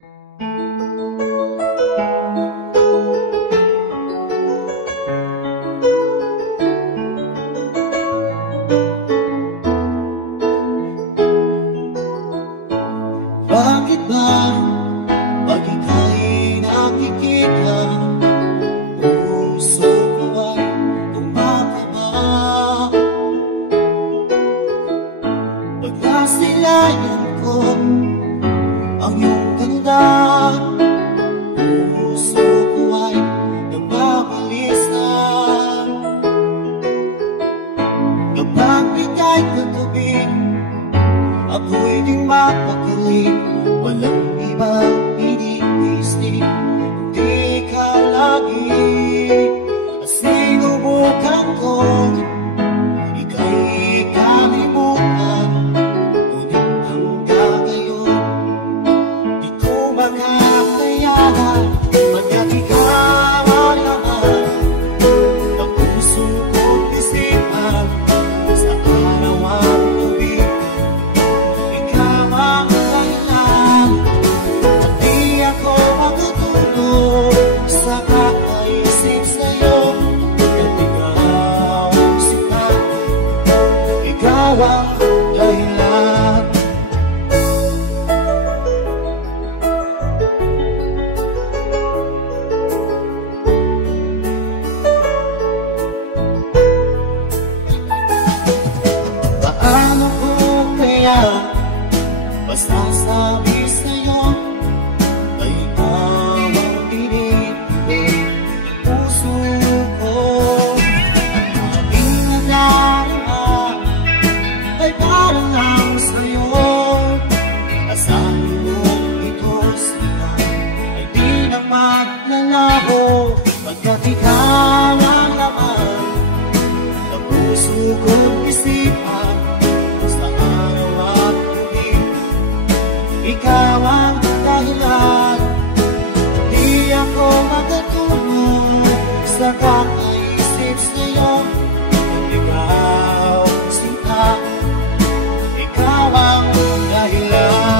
Bakit ba pag ika'y nakikita, puso ko ay tumakaba? Pag nasilayan ko ang iyong ganda, puso ko ay nababalisa. Kapag ika'y katabi, ako'y di mapagaling. Walang ibang iniisip, di ka lagi. Sinubukan ko ika'y kalimutan, ngunit hanggang ngayon di ko makakayanan. Pagkat ikaw ang laman ng puso ko't isipan, sa araw at gabi ikaw ang dahilan. At di ako matutulog sa kakaisip sa'yo. Pagkat ikaw ang sikat, ikaw ang dahilan. Paano ko kaya masasabi sa'yo na ikaw ang pinipili ng puso ko? Ang aking nadarama ay para lang sa'yo. Asahin mong ito sila ay di na maglalaho. Pagkat ikaw ang laman ng puso ko't isipan, sa araw at gabi ikaw ang dahilan. Di ako magatulog sa kakaisip sa'yo. Ikaw sinta, ikaw ang dahilan.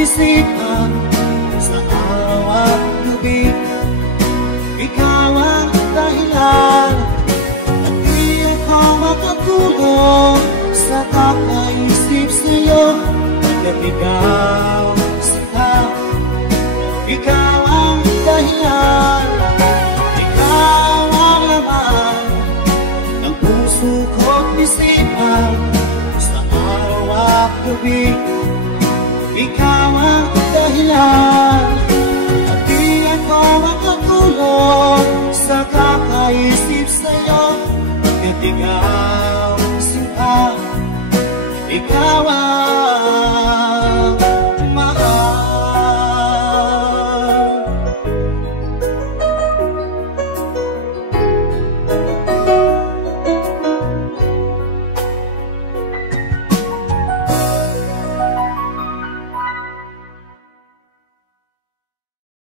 Isipan sa araw at gabi ikaw ang dahilan. At di ako makatulog sa kakaisip sa'yo. Pagkat ikaw sila, ikaw ang dahilan. Ikaw ang laman ng puso ko't isipan, sa araw at gabi ikaw ang dahilan. At di ako makatulog sa kakaisip sa'yo. Pagkat ikaw sinta, ikaw ang